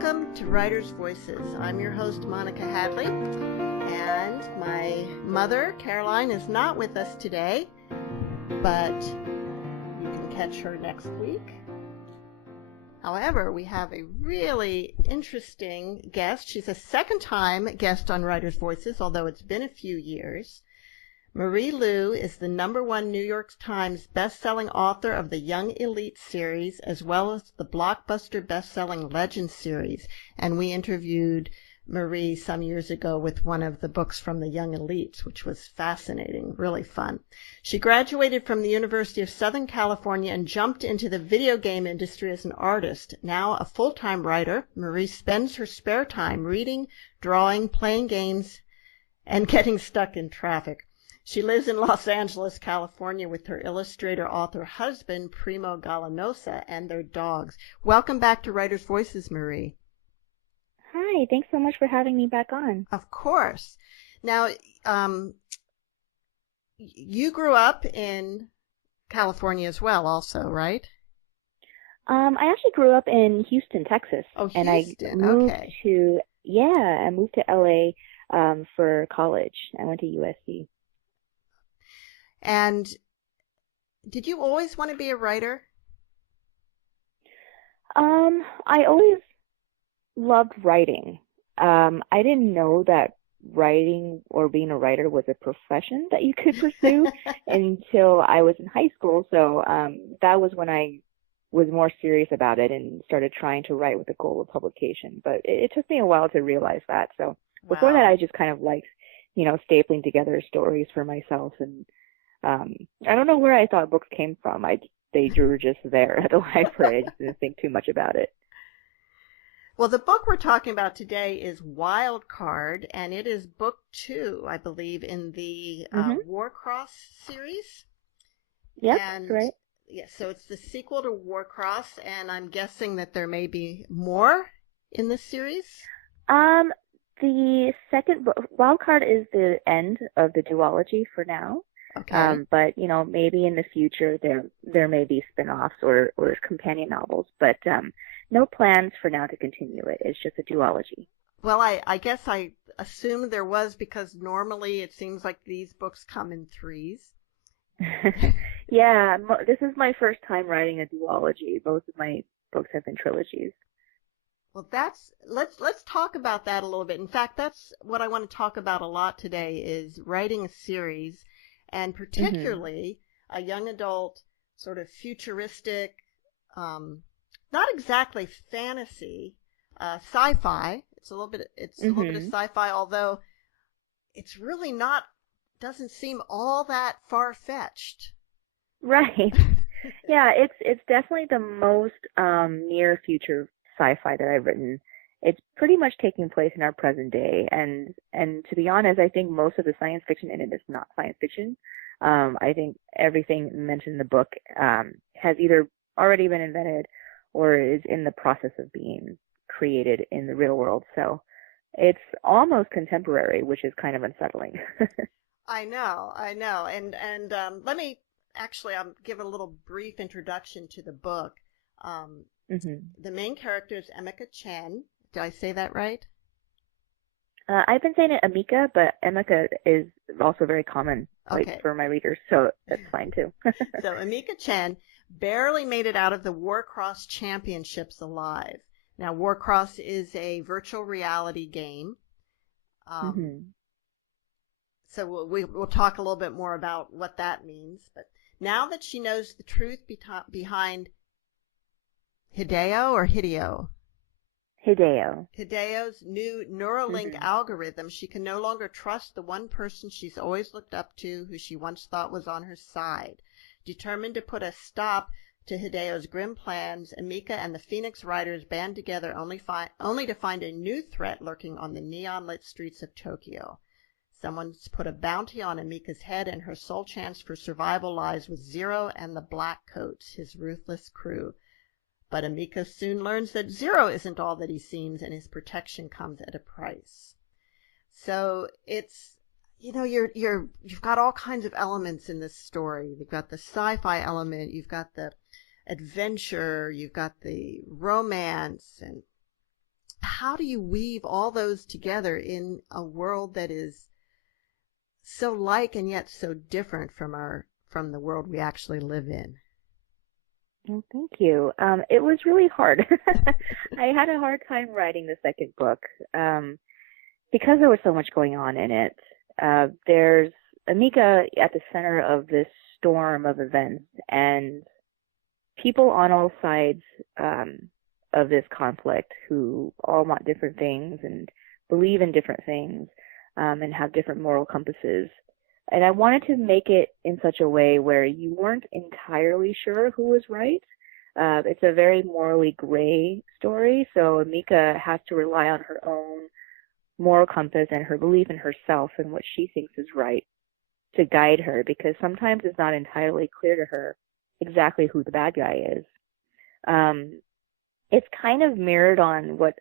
Welcome to Writers' Voices. I'm your host, Monica Hadley, and my mother, Caroline, is not with us today, but you can catch her next week. However, we have a really interesting guest. She's a second-time guest on Writers' Voices, although it's been a few years. Marie Lu is the #1 New York Times best-selling author of the Young Elite series, as well as the blockbuster best-selling Legend series. And we interviewed Marie some years ago with one of the books from the Young Elites, which was fascinating, really fun. She graduated from the University of Southern California and jumped into the video game industry as an artist. Now a full-time writer, Marie spends her spare time reading, drawing, playing games, and getting stuck in traffic. She lives in Los Angeles, California, with her illustrator-author husband, Primo Gallinosa, and their dogs. Welcome back to Writers' Voices, Marie. Hi, thanks so much for having me back on. Of course. Now, you grew up in California as well, also, right? I actually grew up in Houston, Texas. Oh, Houston, and I moved okay. I moved to LA for college. I went to USC. And did you always want to be a writer? I always loved writing. I didn't know that writing or being a writer was a profession that you could pursue until I was in high school. So that was when I was more serious about it and started trying to write with the goal of publication. But it took me a while to realize that. So before that, I just kind of liked, stapling together stories for myself. And I don't know where I thought books came from. They were just there at the library. I just didn't think too much about it. Well, the book we're talking about today is Wild Card, and it is book 2, I believe, in the Warcross series. Yep, that's right. Yes, so it's the sequel to Warcross, and I'm guessing that there may be more in this series? The second book, Wild Card, is the end of the duology for now. Okay. But, maybe in the future there may be spin-offs or companion novels, but no plans for now to continue it. It's just a duology. Well, I guess I assumed there was, because normally it seems like these books come in 3s. Yeah, this is my first time writing a duology. Both of my books have been trilogies. Well, let's talk about that a little bit. In fact, that's what I want to talk about a lot today, is writing a series, and particularly a young adult, sort of futuristic, not exactly fantasy, sci-fi. It's a little bit of sci-fi, although it's really doesn't seem all that far-fetched. Right. Yeah, it's definitely the most near future sci-fi that I've written. It's pretty much taking place in our present day, and to be honest, I think most of the science fiction in it is not science fiction. I think everything mentioned in the book has either already been invented or is in the process of being created in the real world. So it's almost contemporary, which is kind of unsettling. I know. And let me actually give a little brief introduction to the book. The main character is Emika Chen. Did I say that right? I've been saying it Emika, but Emika is also very common for my readers, so that's fine too. So Emika Chen barely made it out of the Warcross Championships alive. Now, Warcross is a virtual reality game. So we'll talk a little bit more about what that means. But now that she knows the truth behind Hideo? Hideo's new Neuralink algorithm, she can no longer trust the one person she's always looked up to, who she once thought was on her side. Determined to put a stop to Hideo's grim plans, Emika and the Phoenix Riders band together only to find a new threat lurking on the neon-lit streets of Tokyo. Someone's put a bounty on Emika's head, and her sole chance for survival lies with Zero and the Black Coats, his ruthless crew. But Emika soon learns that Zero isn't all that he seems, and his protection comes at a price. So it's, you've got all kinds of elements in this story. You've got the sci-fi element, you've got the adventure, you've got the romance, and how do you weave all those together in a world that is so like and yet so different from the world we actually live in? Well, thank you. It was really hard. I had a hard time writing the second book because there was so much going on in it. There's Amika at the center of this storm of events, and people on all sides of this conflict who all want different things and believe in different things and have different moral compasses. And I wanted to make it in such a way where you weren't entirely sure who was right. It's a very morally gray story, so Amika has to rely on her own moral compass and her belief in herself and what she thinks is right to guide her, because sometimes it's not entirely clear to her exactly who the bad guy is. It's kind of mirrored on what,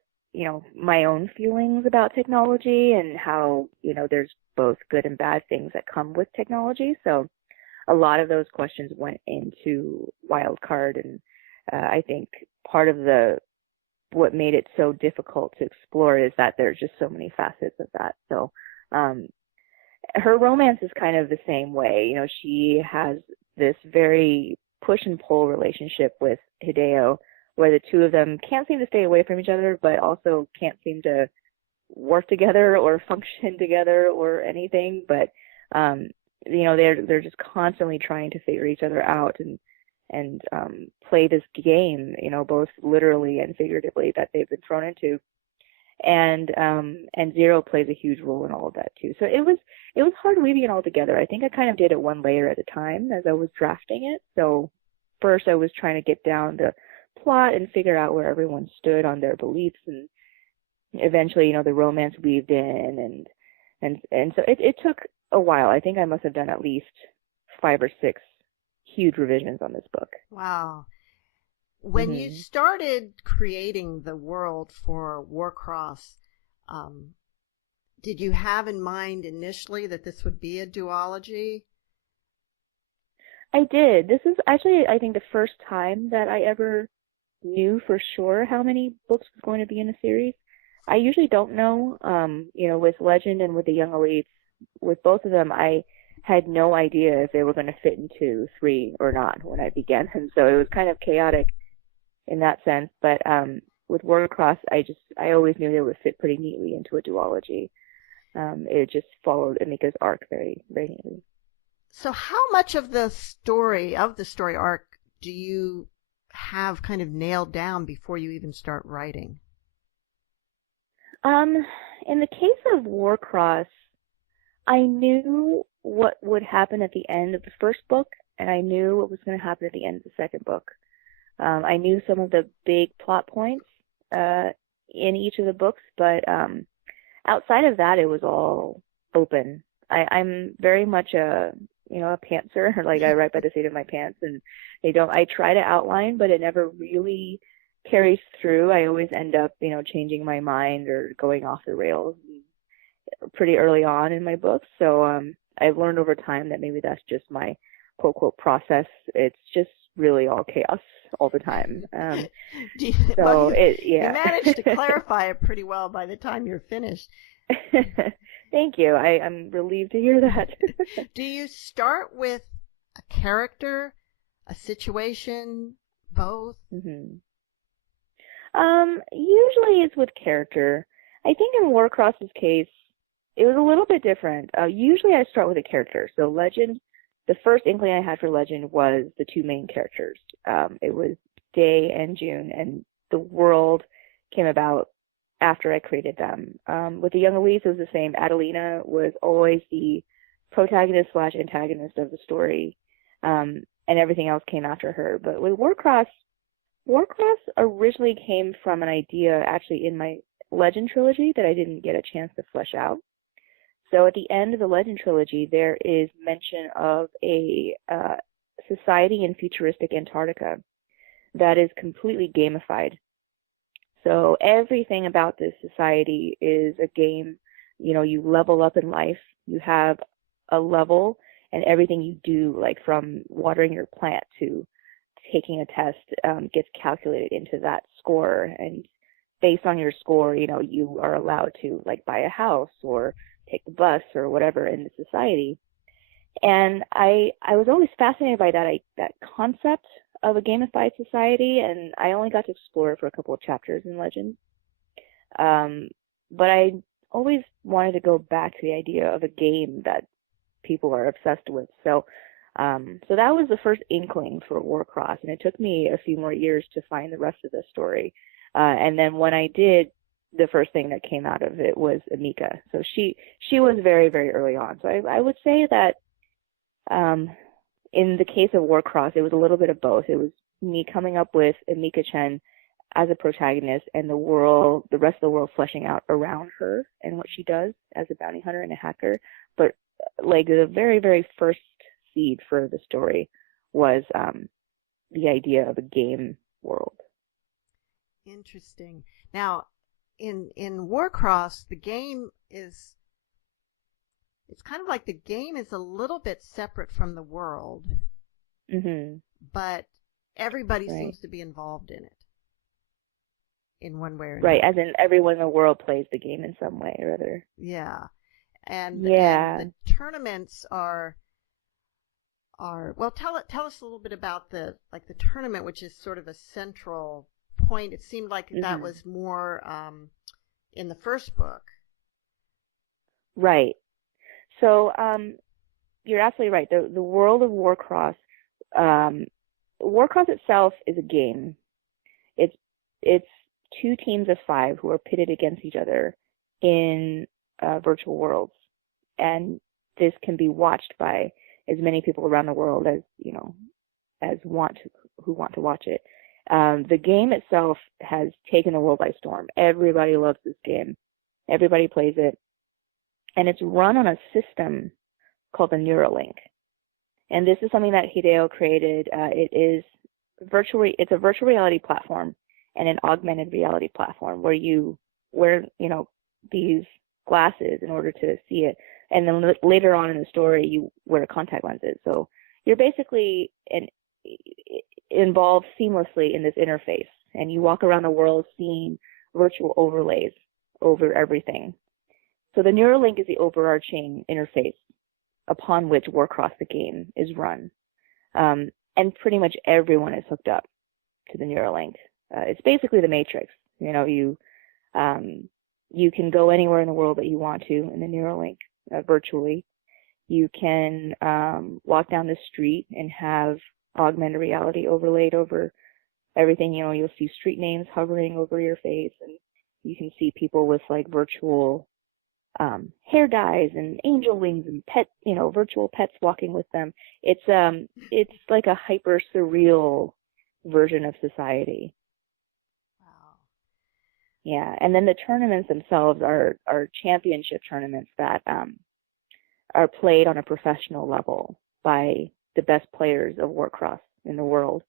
my own feelings about technology and how, there's both good and bad things that come with technology. So a lot of those questions went into Wildcard, and I think part of what made it so difficult to explore is that there's just so many facets of that. So her romance is kind of the same way. She has this very push and pull relationship with Hideo, where the two of them can't seem to stay away from each other, but also can't seem to work together or function together or anything. But they're just constantly trying to figure each other out and play this game, both literally and figuratively, that they've been thrown into. And Zero plays a huge role in all of that too. So it was hard weaving it all together. I think I kind of did it one layer at a time as I was drafting it. So first I was trying to get down the plot and figure out where everyone stood on their beliefs, and eventually, the romance weaved in, and so it took a while. I think I must have done at least 5 or 6 huge revisions on this book. Wow. When you started creating the world for Warcross, did you have in mind initially that this would be a duology? I did. This is actually, I think, the first time that I ever knew for sure how many books was going to be in a series. I usually don't know. With Legend and with the Young Elites, with both of them, I had no idea if they were going to fit into 3 or not when I began them. So it was kind of chaotic in that sense. But with Warcross, I always knew they would fit pretty neatly into a duology. It just followed Amika's arc very, very neatly. So how much of the story arc do you have kind of nailed down before you even start writing? In the case of Warcross, I knew what would happen at the end of the first book, and I knew what was going to happen at the end of the second book. I knew some of the big plot points in each of the books, but outside of that, it was all open. I'm very much a pantser. Like, I write by the seat of my pants, and I try to outline, but it never really carries through. I always end up, changing my mind or going off the rails pretty early on in my books. So I've learned over time that maybe that's just my quote process. It's just really all chaos all the time. You managed to clarify it pretty well by the time you're finished. Thank you. I'm relieved to hear that. Do you start with a character, a situation, both? Usually it's with character. I think in Warcross's case, it was a little bit different. Usually I start with a character. So Legend, the first inkling I had for Legend was the 2 main characters. It was Day and June, and the world came about after I created them. With the Young Elites, it was the same. Adelina was always the protagonist/antagonist of the story, and everything else came after her. But with Warcross originally came from an idea actually in my Legend trilogy that I didn't get a chance to flesh out. So at the end of the Legend trilogy, there is mention of a society in futuristic Antarctica that is completely gamified. So everything about this society is a game. You level up in life. You have a level, and everything you do, like from watering your plant to taking a test, gets calculated into that score. And based on your score, you are allowed to like buy a house or take the bus or whatever in the society. And I was always fascinated by that concept of a gamified society, and I only got to explore it for a couple of chapters in Legends. But I always wanted to go back to the idea of a game that people are obsessed with. So that was the first inkling for Warcross, and it took me a few more years to find the rest of the story. And then when I did, the first thing that came out of it was Emika. So she was very, very early on. So I would say that in the case of Warcross, it was a little bit of both. It was me coming up with Emika Chen as a protagonist, and the rest of the world fleshing out around her and what she does as a bounty hunter and a hacker. But like the very, very first seed for the story was the idea of a game world. Interesting. Now, in Warcross, the game is, it's kind of like the game is a little bit separate from the world, but everybody seems to be involved in it in one way or another. Right, as in everyone in the world plays the game in some way or other. Yeah. And the tournaments are well, tell us a little bit about the tournament, which is sort of a central point. It seemed like that was more in the first book. Right. So you're absolutely right. The world of Warcross, Warcross itself is a game. It's 2 teams of 5 who are pitted against each other in virtual worlds, and this can be watched by as many people around the world as who want to watch it. The game itself has taken the world by storm. Everybody loves this game. Everybody plays it. And it's run on a system called the Neuralink. And this is something that Hideo created. It's a virtual reality platform and an augmented reality platform where you wear, these glasses in order to see it. And then later on in the story, you wear contact lenses. So you're basically involved seamlessly in this interface. And you walk around the world seeing virtual overlays over everything. So the Neuralink is the overarching interface upon which Warcross the game is run. And pretty much everyone is hooked up to the Neuralink. It's basically the Matrix. You can go anywhere in the world that you want to in the Neuralink virtually. You can walk down the street and have augmented reality overlaid over everything. You'll see street names hovering over your face, and you can see people with like virtual hair dyes and angel wings and virtual pets walking with them. It's like a hyper surreal version of society. Wow. Yeah, and then the tournaments themselves are championship tournaments that are played on a professional level by the best players of Warcross in the world,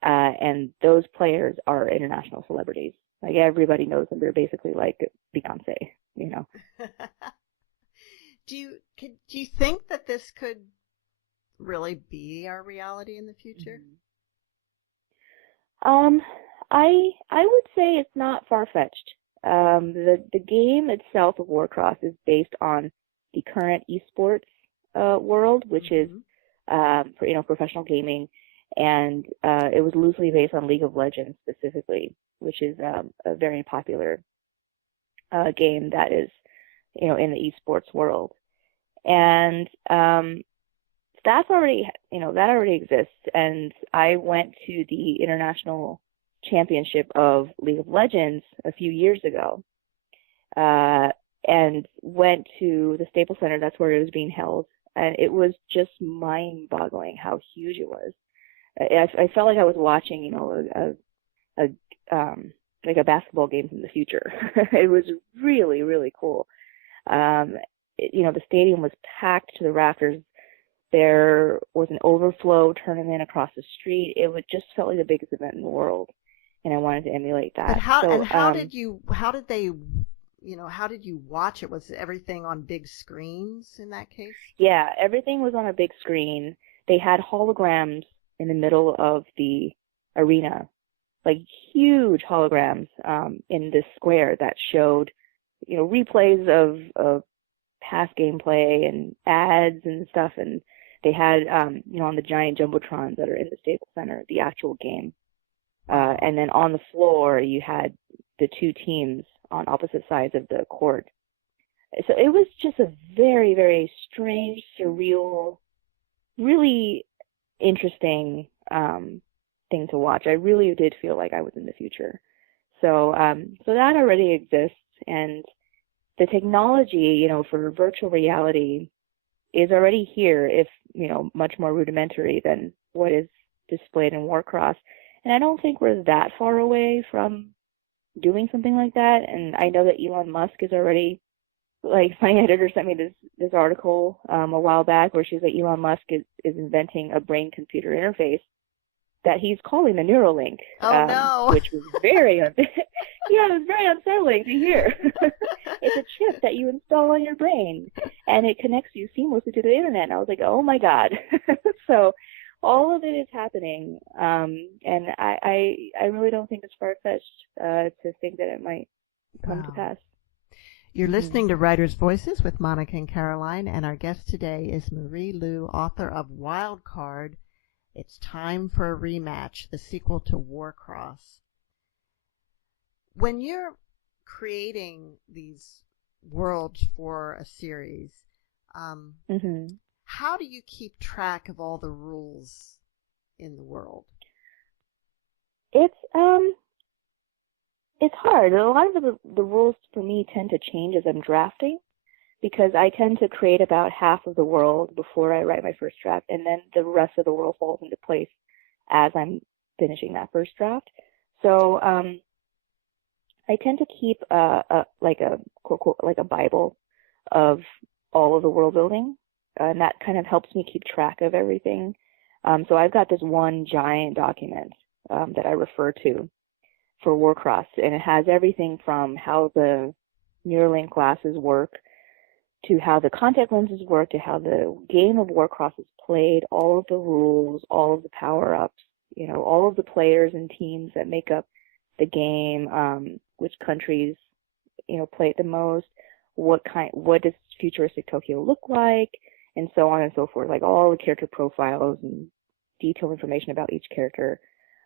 and those players are international celebrities. Like everybody knows them. They're basically like Beyonce. Do you think that this could really be our reality in the future? I would say it's not far-fetched. The game itself of Warcross is based on the current esports world, which is professional gaming, and it was loosely based on League of Legends specifically, which is a very popular game that is, in the esports world. And that already exists. And I went to the international championship of League of Legends a few years ago, and went to the Staples Center. That's where it was being held. And it was just mind-boggling how huge it was. I felt like I was watching, like a basketball game from the future. It was really, really cool. The stadium was packed to the rafters. There was an overflow tournament across the street. It just felt like the biggest event in the world, and I wanted to emulate that. But how did you watch it? Was everything on big screens in that case? Yeah, everything was on a big screen. They had holograms in the middle of the arena like huge holograms in this square that showed, replays of past gameplay and ads and stuff. And they had, on the giant jumbotrons that are in the Staples Center, the actual game. And then on the floor, you had the two teams on opposite sides of the court. So it was just a very, very strange, surreal, really interesting thing to watch. I really did feel like I was in the future. So that already exists, and the technology, for virtual reality is already here, if, much more rudimentary than what is displayed in Warcross. And I don't think we're that far away from doing something like that. And I know that Elon Musk is already, like, my editor sent me this article a while back where she's like, Elon Musk is inventing a brain-computer interface that he's calling the Neuralink. Oh, no. Which was very, it was very unsettling to hear. It's a chip that you install on your brain, and it connects you seamlessly to the internet. And I was like, oh my God. So all of it is happening, and I really don't think it's far-fetched to think that it might come to pass. You're listening to Writers' Voices with Monica and Caroline, and our guest today is Marie Lu, author of Wild Card, It's Time for a Rematch, the sequel to Warcross. When you're creating these worlds for a series, how do you keep track of all the rules in the world? It's hard. A lot of the rules for me tend to change as I'm drafting, because I tend to create about half of the world before I write my first draft, and then the rest of the world falls into place as I'm finishing that first draft. So I tend to keep like a Bible of all of the world building, and that kind of helps me keep track of everything. So I've got this one giant document that I refer to for Warcross, and it has everything from how the Neuralink glasses work to how the contact lenses work to how the game of Warcross is played, all of the rules, all of the power-ups, all of the players and teams that make up the game, which countries, play it the most, what does futuristic Tokyo look like, and so on and so forth, like all the character profiles and detailed information about each character,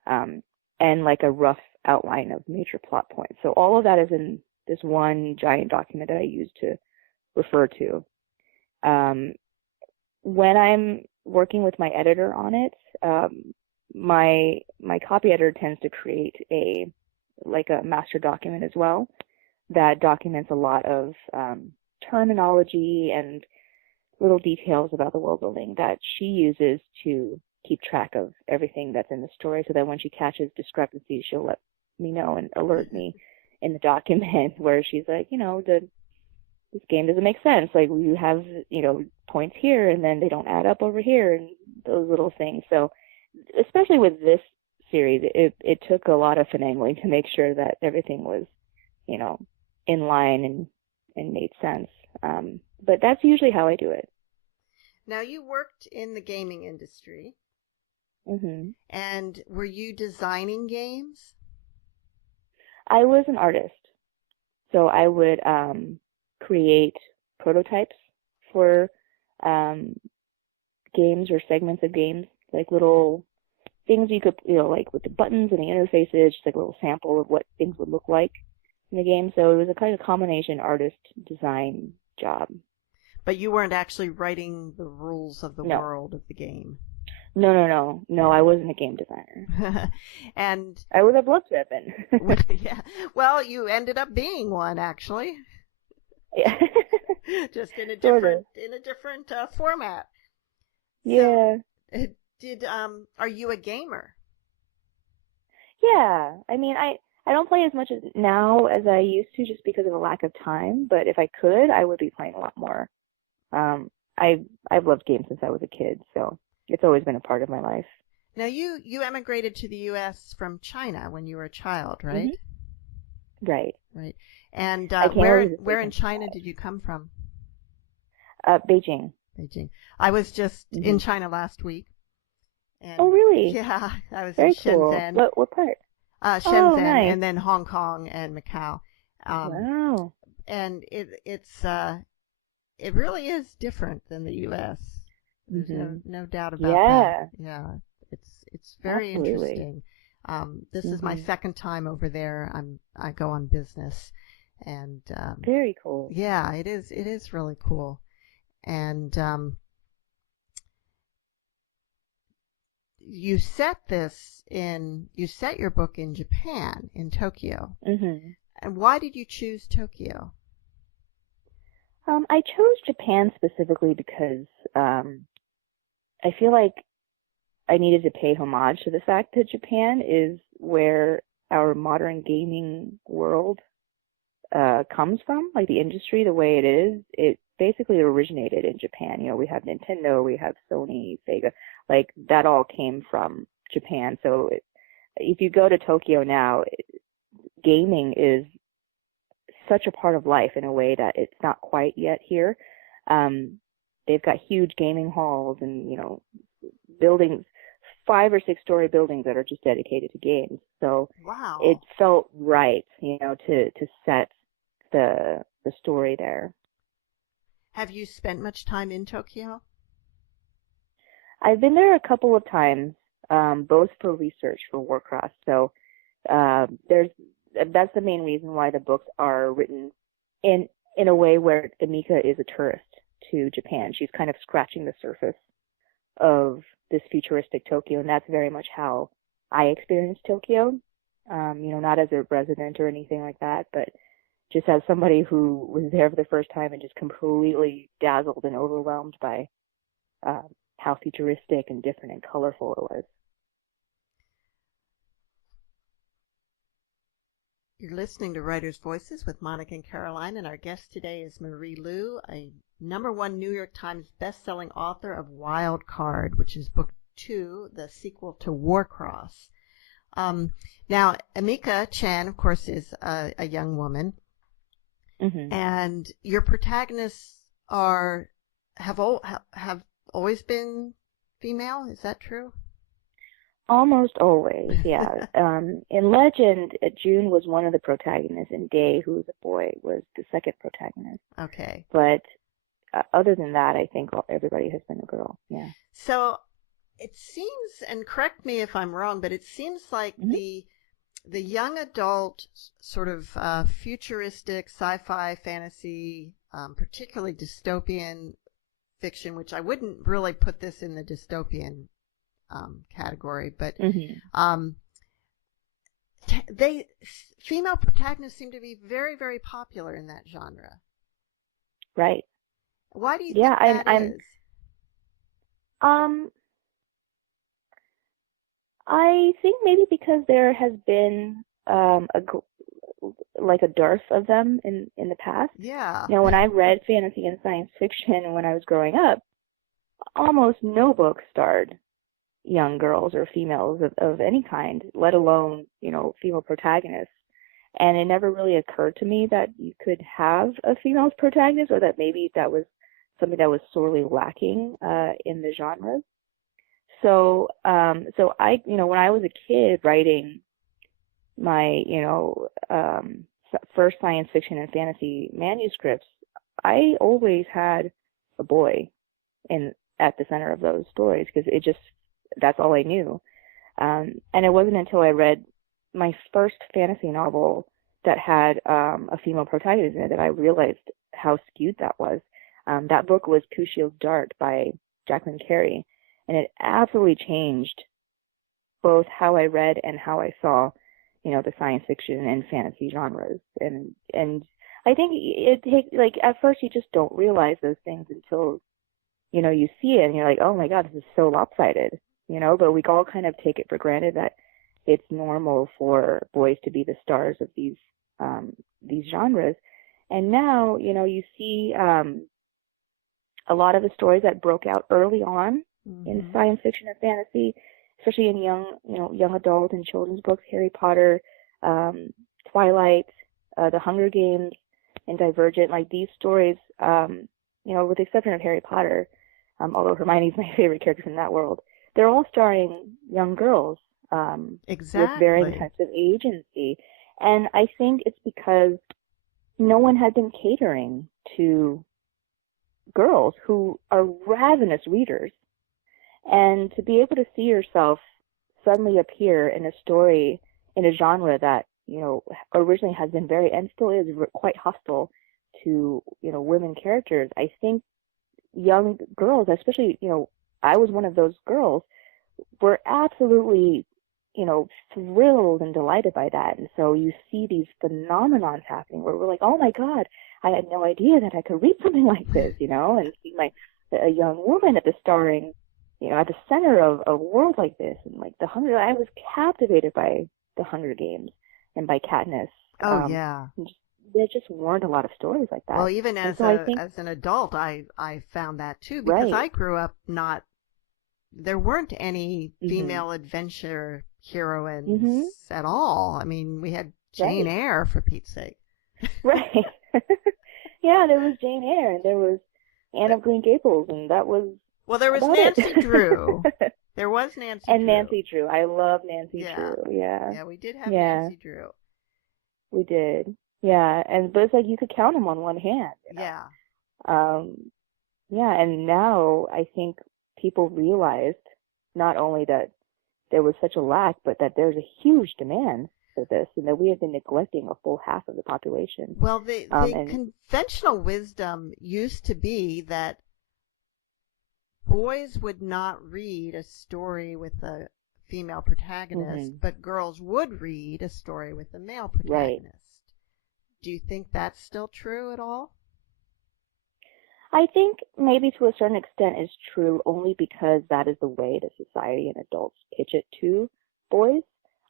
and like a rough outline of major plot points. So all of that is in this one giant document that I use to refer to. When I'm working with my editor on it, my copy editor tends to create a master document as well that documents a lot of terminology and little details about the world building that she uses to keep track of everything that's in the story, so that when she catches discrepancies, she'll let me know and alert me in the document where she's like, this game doesn't make sense. Like, you have, points here and then they don't add up over here, and those little things. So especially with this series, it took a lot of finagling to make sure that everything was, in line and made sense. But that's usually how I do it. Now, you worked in the gaming industry. Mm-hmm. And were you designing games? I was an artist. So I would create prototypes for games or segments of games, like little things you could, like with the buttons and the interfaces, just like a little sample of what things would look like in the game. So it was a kind of combination artist design job. But you weren't actually writing the rules of the world of the game. No, I wasn't a game designer. And I would have loved to have been. Yeah. Well, you ended up being one, actually. Yeah. Just in a different format. Yeah. So, are you a gamer? Yeah. I mean, I don't play as much as now as I used to, just because of a lack of time. But if I could, I would be playing a lot more. I've loved games since I was a kid, so it's always been a part of my life. Now, you emigrated to the U.S. from China when you were a child, right? Mm-hmm. Right. Right. And where in China did you come from? Beijing. Beijing. I was just in China last week. And oh, really? Yeah, I was Very in Shenzhen. Cool. What part? Oh, Shenzhen, nice. and then Hong Kong and Macau. Um, Wow. and it really is different than the U.S. There's Mhm. no doubt about that. Yeah, Yeah, it's very absolutely. interesting. This is my Mhm. second time over there. I go on business, and Very cool. yeah, it is really cool. And you set your book in Japan, in Tokyo. Mhm. And why did you choose Tokyo? I chose Japan specifically because um I feel like I needed to pay homage to the fact that Japan is where our modern gaming world comes from, like the industry, the way it is. It basically originated in Japan. You know, we have Nintendo, we have Sony, Sega, like that all came from Japan. So if you go to Tokyo now, gaming is such a part of life in a way that it's not quite yet here. Um, they've got huge gaming halls and, you know, buildings, 5 or 6 story buildings that are just dedicated to games. So it Wow. felt right, you know, to set the story there. Have you spent much time in Tokyo? I've been there a couple of times, both for research for Warcraft. So there's that's the main reason why the books are written in a way where Amika is a tourist to Japan. She's kind of scratching the surface of this futuristic Tokyo, and that's very much how I experienced Tokyo. You know, not as a resident or anything like that, but just as somebody who was there for the first time and just completely dazzled and overwhelmed by how futuristic and different and colorful it was. You're listening to Writers' Voices with Monica and Caroline, and our guest today is Marie Lu, a #1 New York Times best-selling author of Wild Card, which is book 2, the sequel to Warcross. Now, Amika Chan, of course, is a young woman, Hmm. and your protagonists have always been female. Is that true? Almost always, yeah. In Legend, June was one of the protagonists, and Day, who was a boy, was the second protagonist. Okay. But other than that, I think everybody has been a girl. Yeah. So it seems, and correct me if I'm wrong, but it seems like Hmm. the young adult sort of futuristic sci-fi fantasy, particularly dystopian fiction, which I wouldn't really put this in the dystopian category, but Hmm. um, they female protagonists seem to be very, very popular in that genre. Right. Why do you Yeah, think that I'm is? um I think maybe because there has been like a dearth of them in the past. Yeah. You know, when I read fantasy and science fiction when I was growing up, almost no book starred young girls or females of any kind, let alone, you know, female protagonists. And it never really occurred to me that you could have a female protagonist, or that maybe that was something that was sorely lacking in the genres. So I, you know, when I was a kid writing my, you know, first science fiction and fantasy manuscripts, I always had a boy in at the center of those stories because it just that's all I knew. And it wasn't until I read my first fantasy novel that had a female protagonist in it that I realized how skewed that was. That book was Kushiel's Dart by Jacqueline Carey, and it absolutely changed both how I read and how I saw, you know, the science fiction and fantasy genres. And I think it takes like at first you just don't realize those things until you know you see it and you're like, oh my God, this is so lopsided, you know. But we all kind of take it for granted that it's normal for boys to be the stars of these genres. And now, you know, you see a lot of the stories that broke out early on in Mm-hmm. science fiction and fantasy, especially in young adult and children's books, Harry Potter, Twilight, The Hunger Games, and Divergent. Like these stories, you know, with the exception of Harry Potter, although Hermione's my favorite character from that world, they're all starring young girls. with very Exactly. intensive agency. And I think it's because no one had been catering to girls who are ravenous readers. And to be able to see yourself suddenly appear in a story in a genre that, originally has been very, and still is quite hostile to, women characters, I think young girls, especially, I was one of those girls, were absolutely, thrilled and delighted by that. And so you see these phenomenons happening where we're like, oh my God, I had no idea that I could read something like this, and see a young woman at the starring, at the center of a world like this. And like I was captivated by the Hunger Games and by Katniss. Yeah. There just weren't a lot of stories like that. Well, even and as so I think, as an adult, I found that too, because right. I grew up there weren't any Mm-hmm. female adventure heroines Mm-hmm. at all. I mean, we had Jane Right. Eyre, for Pete's sake. Right. Yeah, there was Jane Eyre and there was Anne of Green Gables, and that was Well, there was about Nancy it. Drew. There was Nancy And Drew. Nancy Drew. I love Nancy Yeah. Drew. Yeah. Yeah, we did have Yeah, Nancy Drew. we did. Yeah, but it's like you could count them on one hand. Yeah. Yeah, and now I think people realized not only that there was such a lack, but that there's a huge demand for this, and that we have been neglecting a full half of the population. Well, the And conventional wisdom used to be that boys would not read a story with a female protagonist, but girls would read a story with a male protagonist. Right. Do you think that's still true at all? I think maybe to a certain extent is true only because that is the way that society and adults pitch it to boys.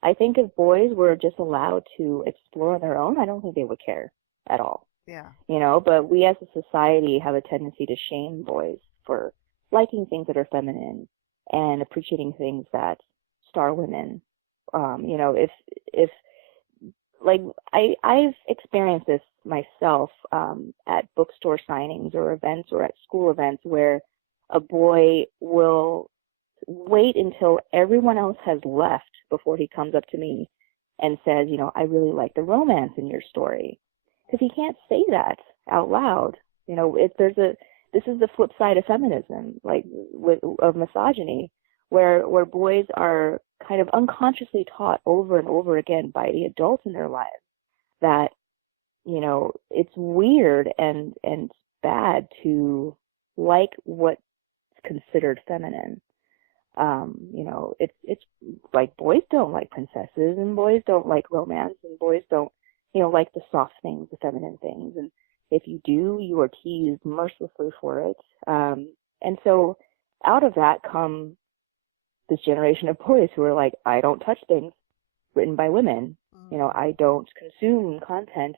I think if boys were just allowed to explore on their own, I don't think they would care at all. Yeah. But we as a society have a tendency to shame boys for liking things that are feminine and appreciating things that star women. If like I've experienced this myself at bookstore signings or events or at school events where a boy will wait until everyone else has left before he comes up to me and says, I really like the romance in your story. Because he can't say that out loud. This is the flip side of feminism, of misogyny, where boys are kind of unconsciously taught over and over again by the adults in their lives that, it's weird and bad to like what's considered feminine. It's like boys don't like princesses and boys don't like romance and boys don't, like the soft things, the feminine things. And if you do, you are teased mercilessly for it. And so out of that come this generation of boys who are like, I don't touch things written by women. I don't consume content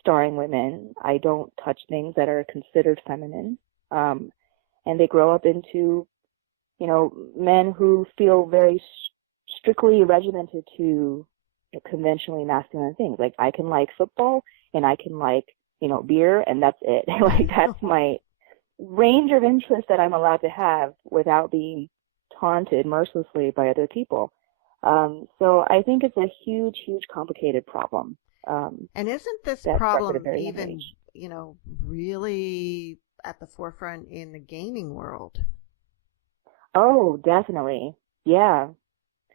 starring women. I don't touch things that are considered feminine. And they grow up into, men who feel very strictly regimented to conventionally masculine things. Like I can like football and I can like, beer, and that's it. Like that's my range of interest that I'm allowed to have without being taunted mercilessly by other people. So I think it's a huge, huge complicated problem. And isn't this problem even, really at the forefront in the gaming world? Oh, definitely. Yeah.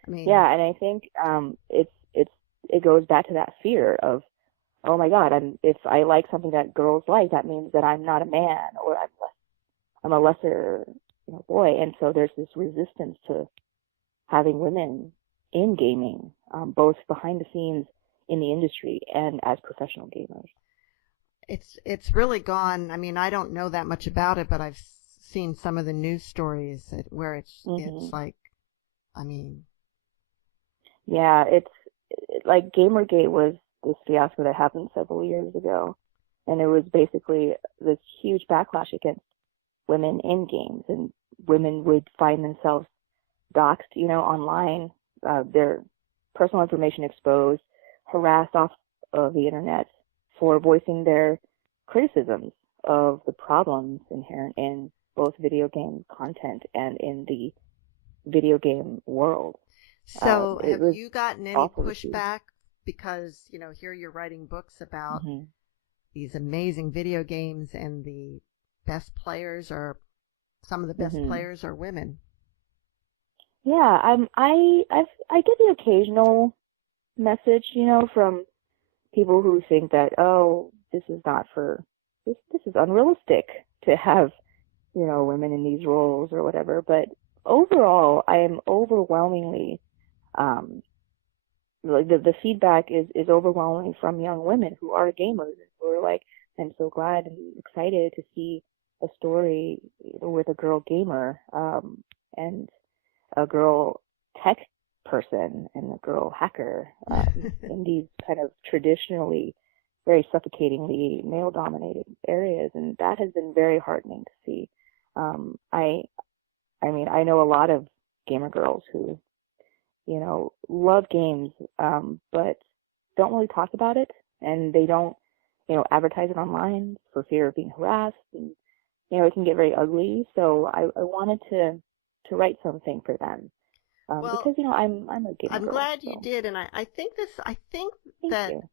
I mean, yeah, and I think it goes back to that fear of, oh my God, if I like something that girls like, that means that I'm not a man or I'm a lesser boy. And so there's this resistance to having women in gaming, both behind the scenes in the industry and as professional gamers. It's really gone. I mean, I don't know that much about it, but I've seen some of the news stories where it's like, I mean, yeah, it's like Gamergate was this fiasco that happened several years ago, and it was basically this huge backlash against women in games, and women would find themselves doxxed, online, their personal information exposed, harassed off of the internet for voicing their criticisms of the problems inherent in both video game content and in the video game world. So It have was you gotten any awful to see. pushback because, here you're writing books about Hmm. these amazing video games and the best players are some of the best Hmm. players are women. Yeah, I get the occasional message, from people who think that, oh, this is not for this is unrealistic to have, women in these roles or whatever. But overall, I am overwhelmingly like the feedback is overwhelming from young women who are gamers and who are like, I'm so glad and excited to see a story with a girl gamer, and a girl tech person and a girl hacker, in these kind of traditionally very suffocatingly male dominated areas, and that has been very heartening to see. I mean, I know a lot of gamer girls who love games, but don't really talk about it, and they don't, advertise it online for fear of being harassed, and it can get very ugly. So I wanted to write something for them, Well, because I'm a gamer I'm girl. glad you So did, and I think thank that you.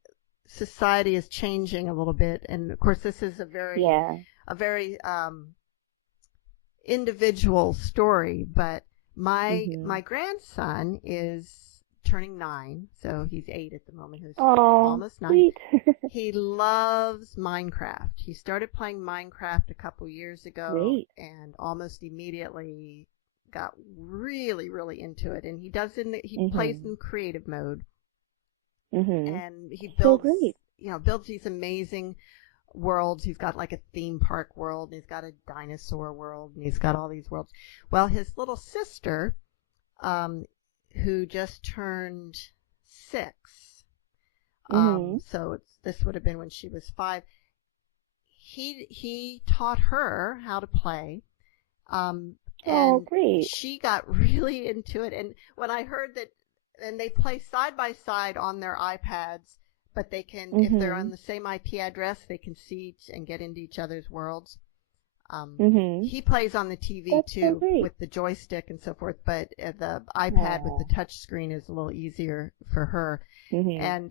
society is changing a little bit, and of course this is Yeah. a very individual story, but my Mhm. grandson is turning 9, so he's 8 at the moment. He's Oh, almost 9. sweet. He loves Minecraft. He started playing Minecraft a couple years ago Great. and almost immediately got really, really into it. And he plays Mhm. in creative mode, Mhm. and he So great. builds these amazing worlds. He's got like a theme park world, and he's got a dinosaur world, and he's got all these worlds. Well, his little sister, um, who just turned 6, Mhm. so this would have been when she was 5. He taught her how to play, um, Oh, and great. she got really into it. And when I heard that, and they play side by side on their iPads, but they can, if they're on Mhm. the same IP address, they can see and get into each other's worlds. Mhm. He plays on the TV That's so too great. with the joystick and so forth, but the iPad with the Oh. touch screen is a little easier for her. Mhm. And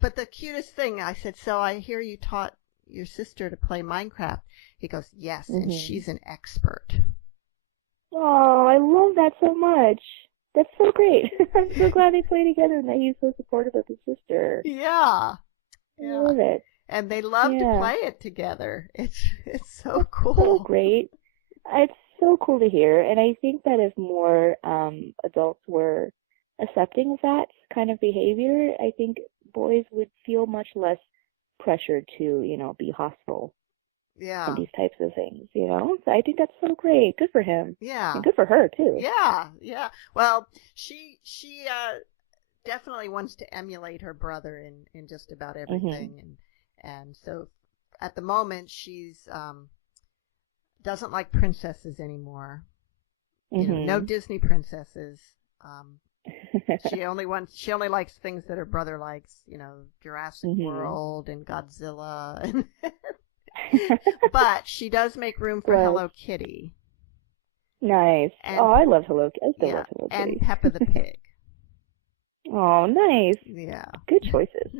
but the cutest thing, I said, so I hear you taught your sister to play Minecraft. He goes, yes, and Mhm. she's an expert. Oh, I love that so much. That's so great. I'm so glad they play together and that he's so supportive of his sister. Yeah, I yeah. love it. And they love to Yeah. play it together. It's so That's so cool. great. It's so cool to hear. And I think that if more adults were accepting of that kind of behavior, I think boys would feel much less pressured to, be hostile in Yeah, these types of things. So I think that's so great. Good for him. yeah, And good for her too. yeah, yeah. Well, she definitely wants to emulate her brother in just about Mhm. everything, and so at the moment she's doesn't like princesses anymore. No Mhm. Disney princesses. Um, she only likes things that her brother likes. Jurassic Mhm. World and Godzilla, but she does make room for Well, Hello Kitty nice. and Oh, I love Hello Kitty. I still yeah, love Hello and Kitty. Peppa the Pig. Oh, nice. Yeah. Good choices.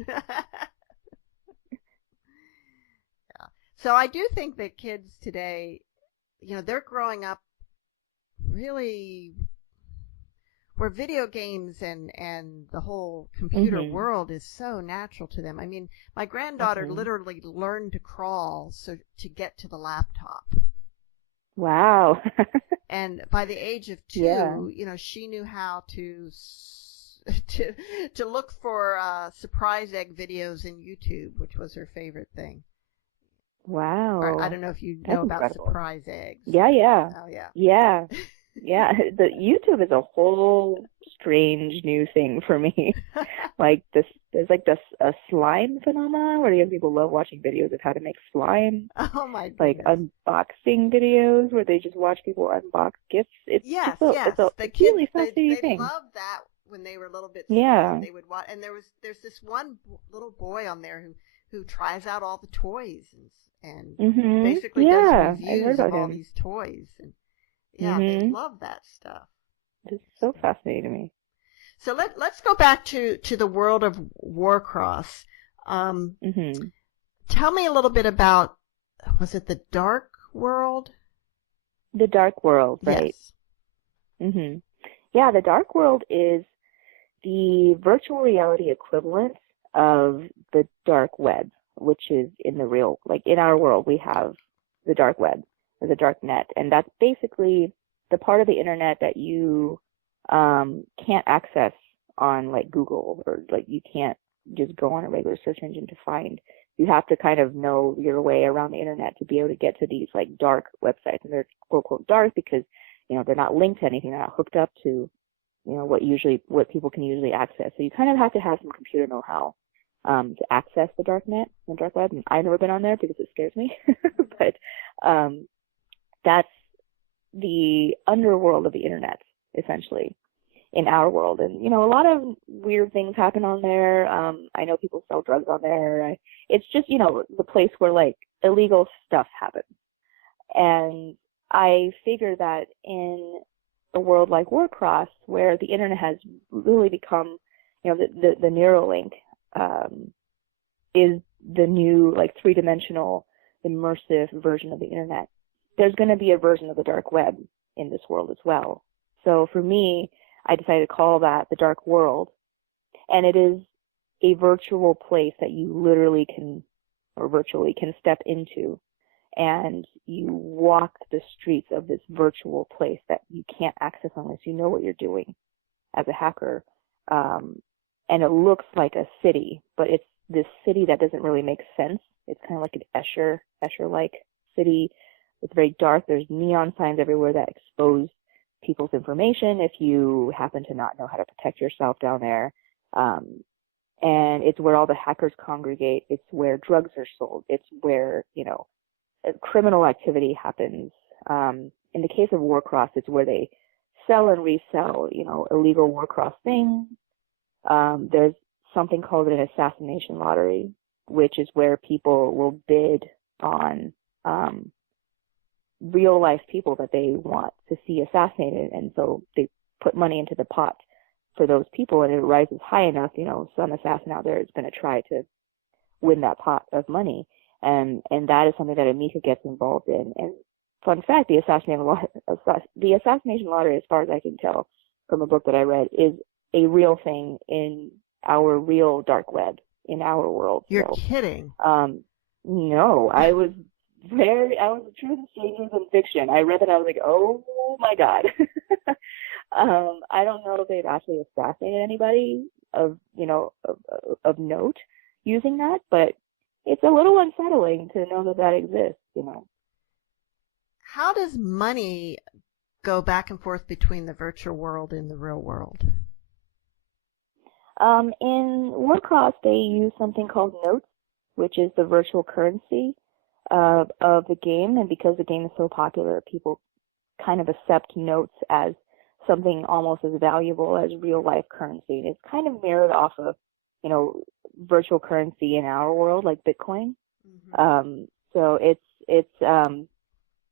So I do think that kids today, they're growing up really where video games and the whole computer Mhm. world is so natural to them. I mean, my granddaughter Mhm. literally learned to crawl to get to the laptop. Wow. And by the age of Yeah. 2, she knew how to to to look for surprise egg videos in YouTube, which was her favorite thing. Or I Wow. don't know if you know That's about incredible. surprise eggs. Yeah, yeah. Oh yeah. Yeah. Yeah. The YouTube is a whole strange new thing for me. Like there's like this a slime phenomenon where young people love watching videos of how to make slime, Oh my like goodness. unboxing videos where they just watch people unbox gifts. It's Yes, just a yes. The it's a kids really fascinating they thing. loved that when they were a little bit smaller. Yeah. They would watch, and there's this one little boy on there who tries out all the toys and Mhm. basically does Yeah, I heard reviews of about all him. these toys, and yeah, they Mhm. love that stuff. It's so fascinating to me. So let's go back to the world of Warcross. Mm-hmm. Tell me a little bit about, was it the Dark World? The Dark World, right? Yes. Mm-hmm. Yeah, the Dark World is the virtual reality equivalent of the dark web, which is in the real, like in our world, we have the dark web or the dark net, and that's basically the part of the internet that you can't access on like Google, or like you can't just go on a regular search engine to find. You have to kind of know your way around the internet to be able to get to these like dark websites, and they're quote unquote dark because they're not linked to anything, they're not hooked up to what people can usually access. So you kind of have to have some computer know-how to access the dark net, the dark web. And I've never been on there because it scares me, but that's the underworld of the internet, essentially, in our world. And a lot of weird things happen on there. I know people sell drugs on there. It's just the place where like illegal stuff happens. And I figure that in a world like Warcross, where the internet has really become, the Neuralink is the new like three-dimensional immersive version of the internet. There's going to be a version of the dark web in this world as well. So for me, I decided to call that the Dark World, and it is a virtual place that you literally can, or virtually can step into, and you walk the streets of this virtual place that you can't access unless you know what you're doing as a hacker. And it looks like a city, but it's this city that doesn't really make sense. It's kind of like an Escher-like city. It's very dark. There's neon signs everywhere that expose people's information if you happen to not know how to protect yourself down there. And it's where all the hackers congregate. It's where drugs are sold. It's where, criminal activity happens. In the case of Warcross, it's where they sell and resell, illegal Warcross things. There's something called an assassination lottery, which is where people will bid on real life people that they want to see assassinated, and so they put money into the pot for those people, and it rises high enough, some assassin out there is going to try to win that pot of money. And that is something that Amika gets involved in. And fun fact, the assassination lottery, as far as I can tell from a book that I read, is a real thing in our real dark web, in our world. You're kidding. No, I was the truth is stranger than fiction. I read that, I was like, oh my God. I don't know if they've actually assassinated anybody of note using that, but it's a little unsettling to know that exists, How does money go back and forth between the virtual world and the real world? In Warcross, they use something called notes, which is the virtual currency of the game. And because the game is so popular, people kind of accept notes as something almost as valuable as real life currency. And it's kind of mirrored off of, virtual currency in our world, like Bitcoin. Mm-hmm. So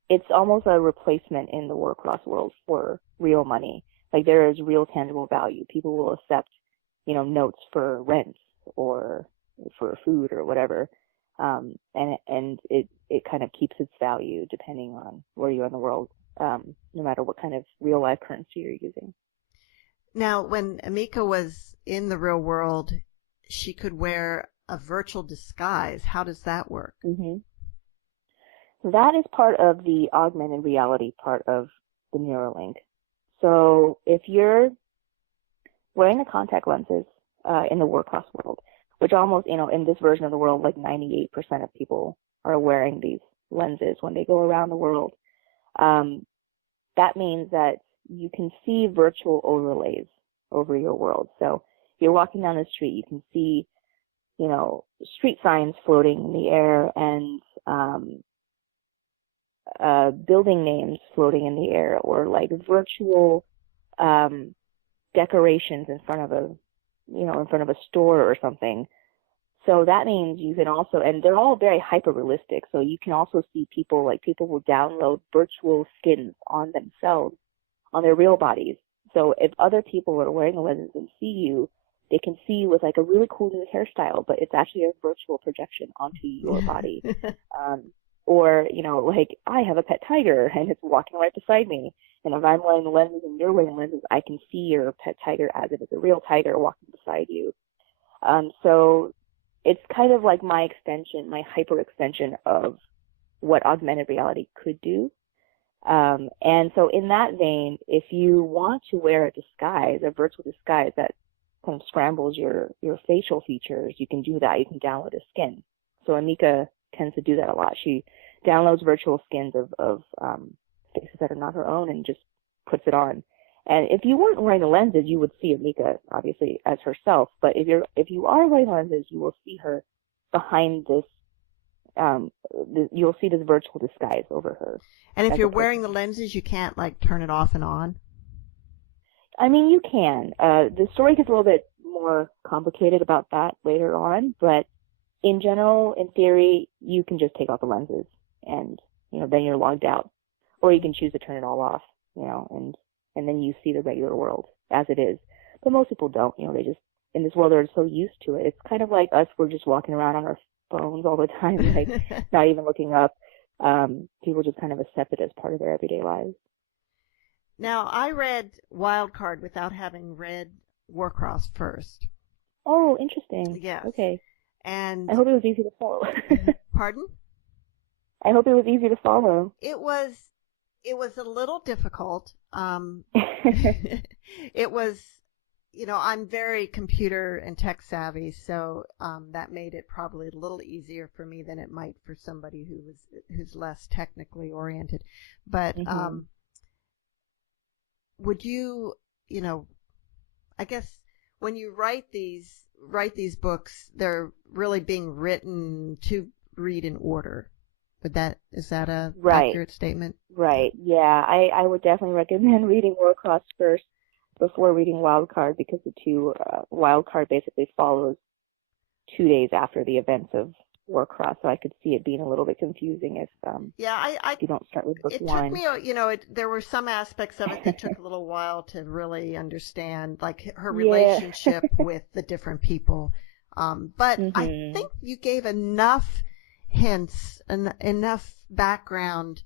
it's almost a replacement in the Warcross world for real money. Like there is real tangible value. People will accept, notes for rent or for food or whatever. And it kind of keeps its value depending on where you are in the world, no matter what kind of real life currency you're using. Now, when Amika was in the real world, she could wear a virtual disguise. How does that work? Mm-hmm. That is part of the augmented reality part of the Neuralink. So if you're wearing the contact lenses in the Warcross world, which almost, in this version of the world, like 98% of people are wearing these lenses when they go around the world, that means that you can see virtual overlays over your world. So you're walking down the street, you can see, street signs floating in the air and building names floating in the air, or like virtual decorations in front of a store or something. So that means you can also, and they're all very hyper realistic. So you can also see people will download virtual skins on themselves, on their real bodies. So if other people are wearing the lenses and see you, they can see you with like a really cool new hairstyle, but it's actually a virtual projection onto your body. Or, you know, like I have a pet tiger and it's walking right beside me. And if I'm wearing the lenses and you're wearing lenses, I can see your pet tiger as if it's a real tiger walking beside you. So it's kind of like my extension, my hyper extension of what augmented reality could do. And so in that vein, if you want to wear a disguise, a virtual disguise that kind of scrambles your facial features, you can do that. You can download a skin. So Amika tends to do that a lot. She downloads virtual skins of faces that are not her own and just puts it on. And if you weren't wearing the lenses, you would see Amika obviously as herself. But if you are wearing lenses, you will see her behind this. You'll see this virtual disguise over her. And if you're wearing the lenses, you can't like turn it off and on? I mean, you can. The story gets a little bit more complicated about that later on, but in general, in theory, you can just take off the lenses and, you know, then you're logged out. Or you can choose to turn it all off, you know, and then you see the regular world as it is. But most people don't, you know, they just, in this world, they're so used to it. It's kind of like us, we're just walking around on our phones all the time, like not even looking up. People just kind of accept it as part of their everyday lives. Now, I read Wildcard without having read Warcross first. Oh, interesting. Yes. Okay. And I hope it was easy to follow. Pardon? I hope it was easy to follow. It was a little difficult. It was, you know, I'm very computer and tech savvy, so that made it probably a little easier for me than it might for somebody who's less technically oriented. But would you, you know, I guess when you write these books, they're really being written to read in order. Is that a accurate statement? Right. Yeah, I would definitely recommend reading Warcross first before reading Wildcard, because Wildcard basically follows 2 days after the events of Warcross, so I could see it being a little bit confusing if if you don't start with book one. It took me, you know, there were some aspects of it that took a little while to really understand, like her relationship with the different people. But I think you gave enough hints and enough background.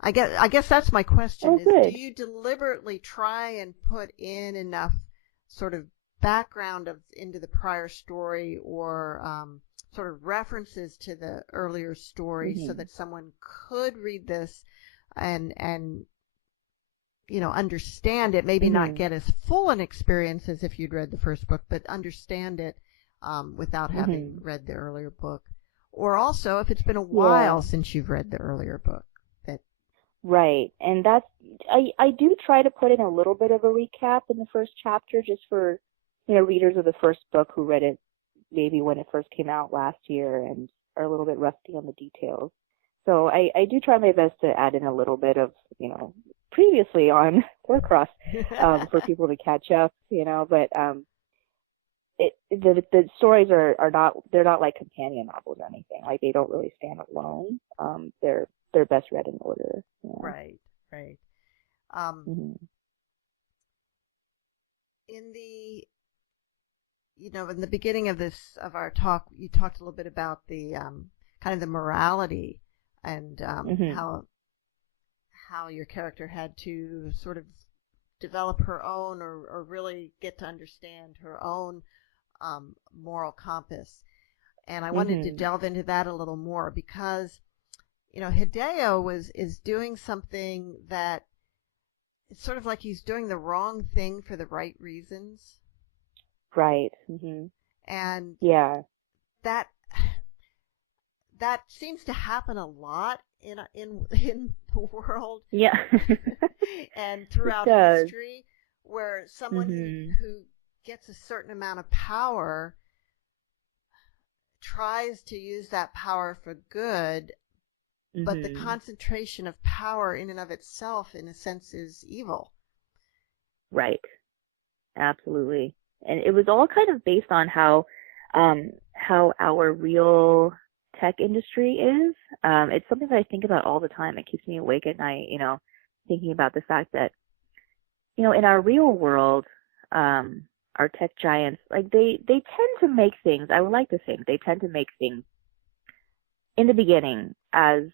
I guess that's my question. Do you deliberately try and put in enough sort of background into the prior story, or sort of references to the earlier story, so that someone could read this and you know, understand it, maybe not get as full an experience as if you'd read the first book, but understand it without having read the earlier book? Or also, if it's been a while since you've read the earlier book. Right, and that's, I do try to put in a little bit of a recap in the first chapter, just for, you know, readers of the first book who read it maybe when it first came out last year and are a little bit rusty on the details. So I do try my best to add in a little bit of, you know, previously on Warcross for people to catch up, you know, but the stories are not, they're not like companion novels or anything. Like, they don't really stand alone. They're best read in order. You know? Right. In the, you know, in the beginning of our talk, you talked a little bit about the kind of the morality and how your character had to sort of develop her own, or really get to understand her own moral compass. And I wanted to delve into that a little more, because, you know, Hideo is doing something that it's sort of like he's doing the wrong thing for the right reasons. Right. And that seems to happen a lot in the world. Yeah. And throughout history, where someone who gets a certain amount of power tries to use that power for good, but the concentration of power in and of itself, in a sense, is evil. Right. Absolutely. And it was all kind of based on how our real tech industry is. It's something that I think about all the time. It keeps me awake at night, you know, thinking about the fact that in our real world, our tech giants, like they tend to make things, I would like to think, they tend to make things in the beginning as,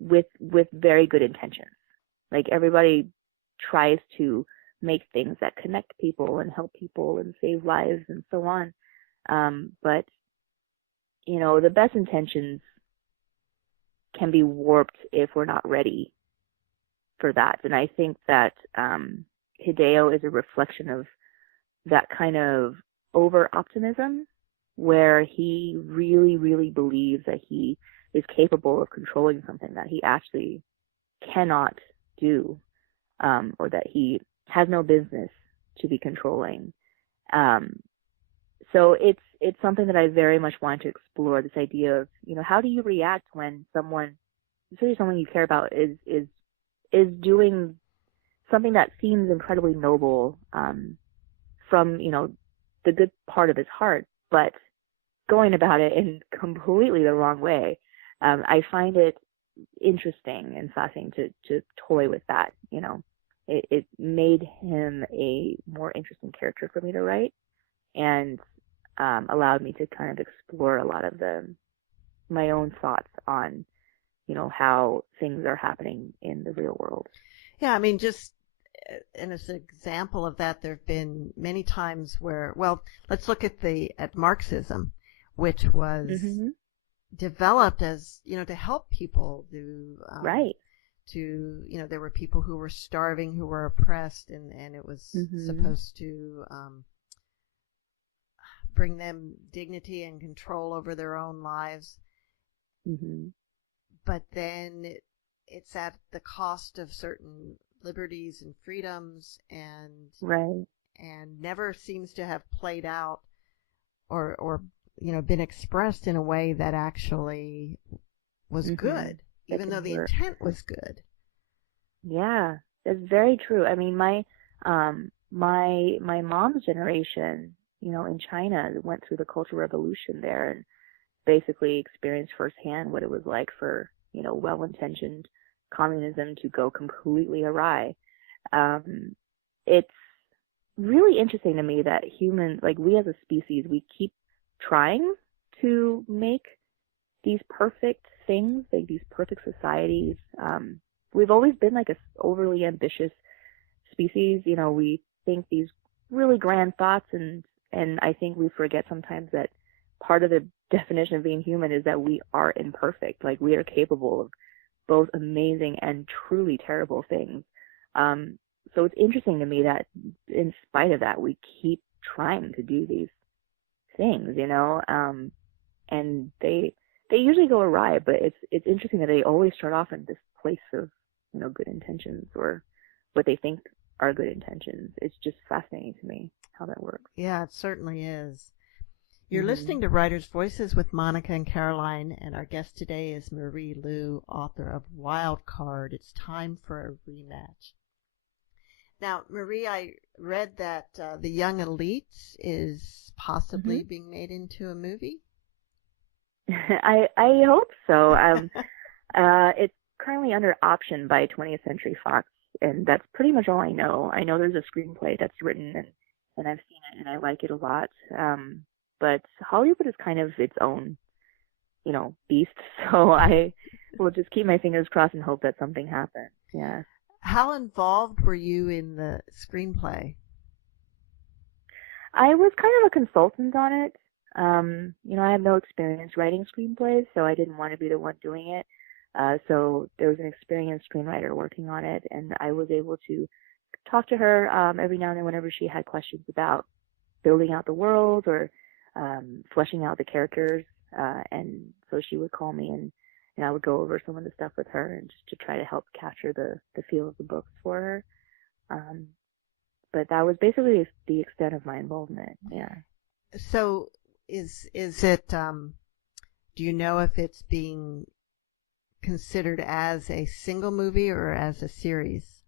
with very good intentions. Like everybody tries to make things that connect people and help people and save lives and so on. But, the best intentions can be warped if we're not ready for that. And I think that Hideo is a reflection of that kind of over-optimism where he really, really believes that he is capable of controlling something that he actually cannot do, or that he has no business to be controlling. So it's something that I very much want to explore, this idea of, how do you react when someone, especially someone you care about, is doing something that seems incredibly noble, from, the good part of his heart, but going about it in completely the wrong way. I find it interesting and fascinating to toy with that. It made him a more interesting character for me to write, and allowed me to kind of explore a lot of my own thoughts on, how things are happening in the real world. Yeah, I mean, just and as an example of that, there have been many times where, well, let's look at Marxism, which was Mm-hmm. developed as, to help people Right. there were people who were starving, who were oppressed, and it was Mm-hmm. supposed to bring them dignity and control over their own lives. Mm-hmm. But then it's at the cost of certain liberties and freedoms, and Right. and never seems to have played out or been expressed in a way that actually was Mm-hmm. good, even though the intent was good. Yeah, that's very true. I mean, my mom's generation, in China, went through the Cultural Revolution there and basically experienced firsthand what it was like for, well-intentioned communism to go completely awry. It's really interesting to me that humans, like we as a species, we keep trying to make these perfect things, like these perfect societies. We've always been like a overly ambitious species. We think these really grand thoughts, and I think we forget sometimes that part of the definition of being human is that we are imperfect. Like we are capable of both amazing and truly terrible things. So it's interesting to me that in spite of that, we keep trying to do these things, and they usually go awry, but it's interesting that they always start off in this place of, good intentions, or what they think are good intentions. It's just fascinating to me how that works. Yeah, it certainly is. You're Mm-hmm. listening to Writers' Voices with Monica and Caroline, and our guest today is Marie Lu, author of Wild Card. It's time for a rematch. Now, Marie, I read that The Young Elites is possibly Mm-hmm. being made into a movie. I hope so. It's currently under option by 20th Century Fox, and that's pretty much all I know. I know there's a screenplay that's written, and I've seen it, and I like it a lot. But Hollywood is kind of its own, beast. So I will just keep my fingers crossed and hope that something happens. Yeah. How involved were you in the screenplay? I was kind of a consultant on it. I have no experience writing screenplays, so I didn't want to be the one doing it. So there was an experienced screenwriter working on it, and I was able to talk to her every now and then whenever she had questions about building out the world or fleshing out the characters. And so she would call me, and I would go over some of the stuff with her, and just to try to help capture the feel of the books for her. But that was basically the extent of my involvement. Yeah. So is it? Do you know if it's being considered as a single movie or as a series?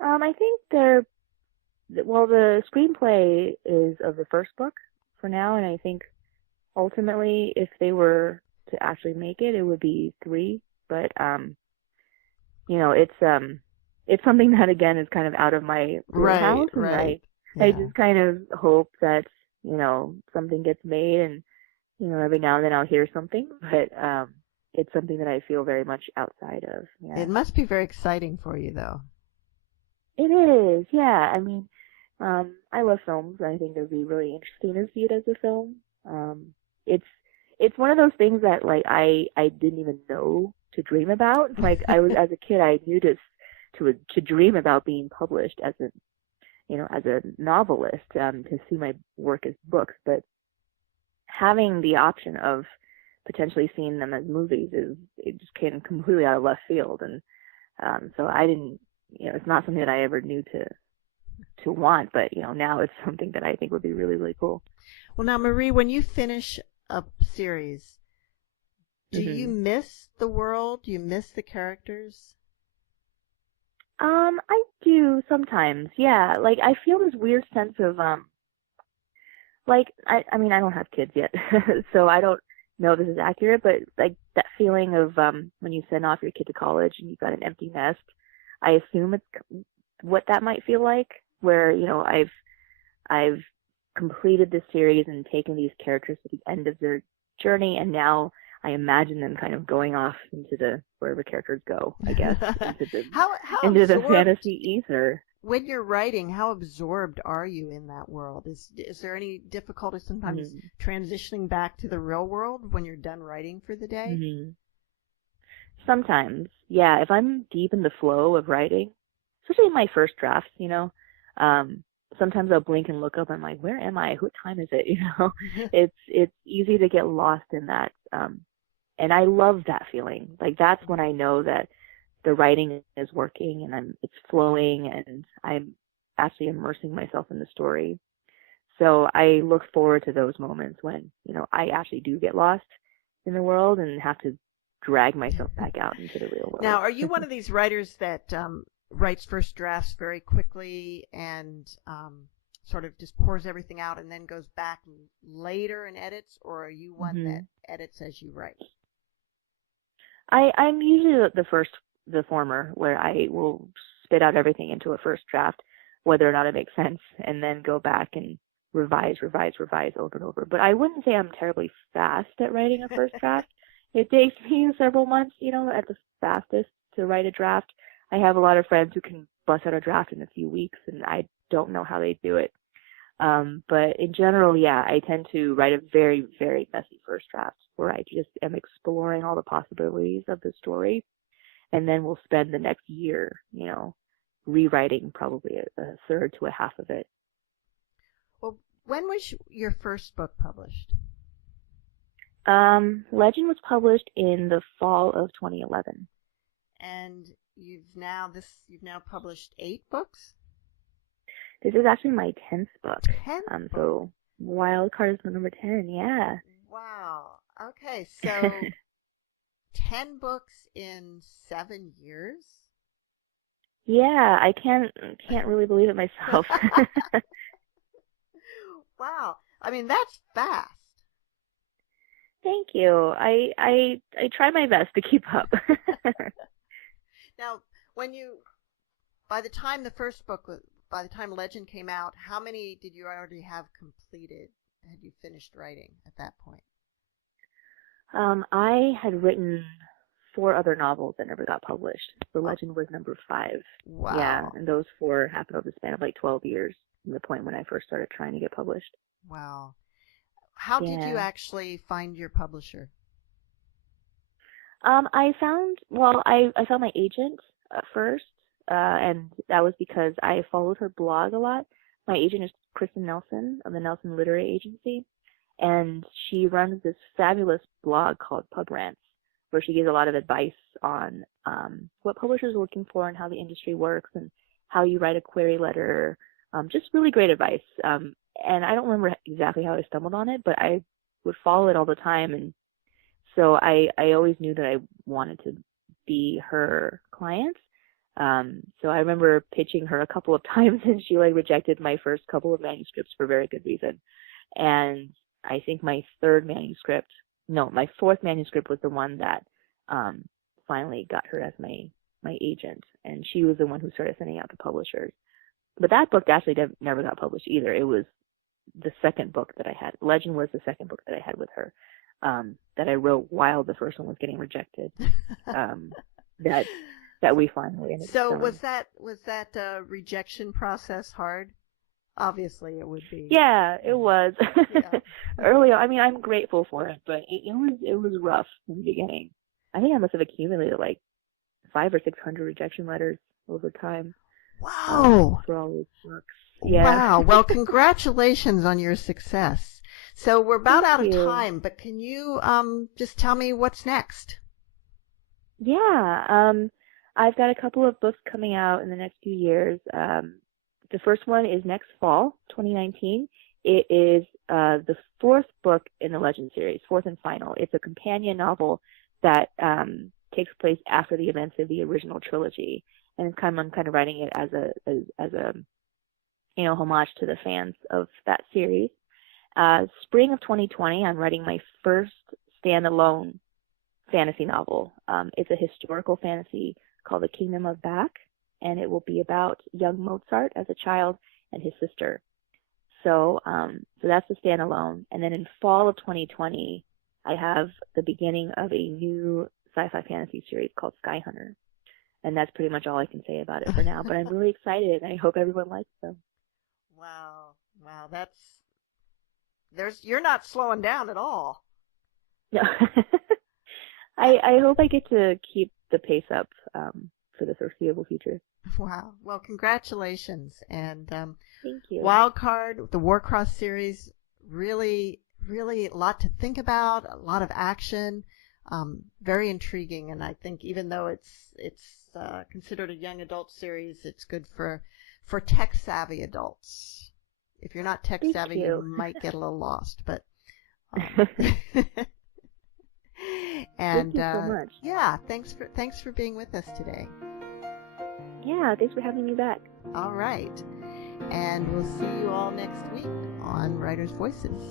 I think the screenplay is of the first book for now, and I think ultimately, if they were to actually make it, it would be 3. But it's something that again is kind of out of my Right, wheelhouse, and right. I Yeah. just kind of hope that something gets made, and every now and then I'll hear something, but it's something that I feel very much outside of. Yeah. It must be very exciting for you, though. It is, yeah. I mean, I love films. I think it would be really interesting to see it as a film. It's one of those things that like I didn't even know to dream about. Like I was as a kid, I knew to dream about being published as a as a novelist, to see my work as books, but having the option of potentially seeing them as movies it just came completely out of left field, and so I didn't, it's not something that I ever knew to want, but now it's something that I think would be really, really cool. Well, now Marie, when you finish a series, do you miss the world? Do you miss the characters? I do sometimes, yeah. Like I feel this weird sense of like I mean I don't have kids yet, so I don't know if this is accurate, but like that feeling of when you send off your kid to college and you've got an empty nest, I assume it's what that might feel like, where I've completed this series and taken these characters to the end of their journey, and now I imagine them kind of going off into the wherever characters go, I guess, into the fantasy ether. When you're writing, how absorbed are you in that world? Is there any difficulty sometimes transitioning back to the real world when you're done writing for the day? Sometimes, yeah. If I'm deep in the flow of writing, especially in my first drafts, sometimes I'll blink and look up and I'm like, where am I? What time is it? It's easy to get lost in that. And I love that feeling. Like that's when I know that the writing is working and it's flowing and I'm actually immersing myself in the story. So I look forward to those moments when, I actually do get lost in the world and have to drag myself back out into the real world. Now, are you one of these writers that writes first drafts very quickly and sort of just pours everything out and then goes back later and edits, or are you one that edits as you write? I'm usually the former, where I will spit out everything into a first draft, whether or not it makes sense, and then go back and revise over and over. But I wouldn't say I'm terribly fast at writing a first draft. It takes me several months, at the fastest to write a draft. I have a lot of friends who can bust out a draft in a few weeks, and I don't know how they do it. But in general, yeah, I tend to write a very, very messy first draft where I just am exploring all the possibilities of the story, and then we'll spend the next year, rewriting probably a third to a half of it. Well, when was your first book published? Legend was published in the fall of 2011. And you've now published 8 books? This is actually my 10th book. 10th book? So Wildcard is number 10, yeah. Wow. Okay, so 10 books in 7 years? Yeah, I can't really believe it myself. Wow. I mean, that's fast. Thank you. I try my best to keep up. Now, by the time Legend came out, how many did you already have completed? Had you finished writing at that point? I had written 4 other novels that never got published. The Legend was number 5. Wow. Yeah, and those 4 happened over the span of like 12 years from the point when I first started trying to get published. Wow. How did you actually find your publisher? I found my agent first, and that was because I followed her blog a lot. My agent is Kristen Nelson of the Nelson Literary Agency, and she runs this fabulous blog called Pub Rants, where she gives a lot of advice on what publishers are looking for and how the industry works and how you write a query letter. Just really great advice. And I don't remember exactly how I stumbled on it, but I would follow it all the time. And so I always knew that I wanted to be her client. So I remember pitching her a couple of times and she rejected my first couple of manuscripts for very good reason. And I think my fourth manuscript was the one that finally got her as my my agent, and she was the one who started sending out to publishers. But that book actually never got published either. It was the second book that I had. Legend was the second book that I had with her, that I wrote while the first one was getting rejected. That we finally ended up So selling. was that rejection process hard? Obviously, it would be. Yeah, it was. Yeah. Early on, I mean, I'm grateful for it, but it was rough in the beginning. I think I must have accumulated like 500 or 600 rejection letters over time. Wow. For all those books. Yeah. Wow. Well, congratulations on your success. So we're about out of Thank you. time, but can you just tell me what's next? Yeah. I've got a couple of books coming out in the next few years. The first one is next fall, 2019. It is the fourth book in the Legend series, fourth and final. It's a companion novel that takes place after the events of the original trilogy, and I'm kind of writing it as a homage to the fans of that series. Spring of 2020, I'm writing my first standalone fantasy novel. It's a historical fantasy called The Kingdom of Back, and it will be about young Mozart as a child and his sister. So that's the standalone. And then in fall of 2020, I have the beginning of a new sci-fi fantasy series called Sky Hunter. And that's pretty much all I can say about it for now. But I'm really excited, and I hope everyone likes them. Wow. You're not slowing down at all. No. I hope I get to keep the pace up for the foreseeable future. Wow. Well, congratulations. And thank you. Wildcard, the Warcross series, really, really a lot to think about, a lot of action, very intriguing. And I think even though it's considered a young adult series, it's good for tech-savvy adults. If you're not tech-savvy, you might get a little lost. But and thank you so much. Yeah, thanks for being with us today. Yeah, thanks for having me back. All right. And we'll see you all next week on Writers' Voices.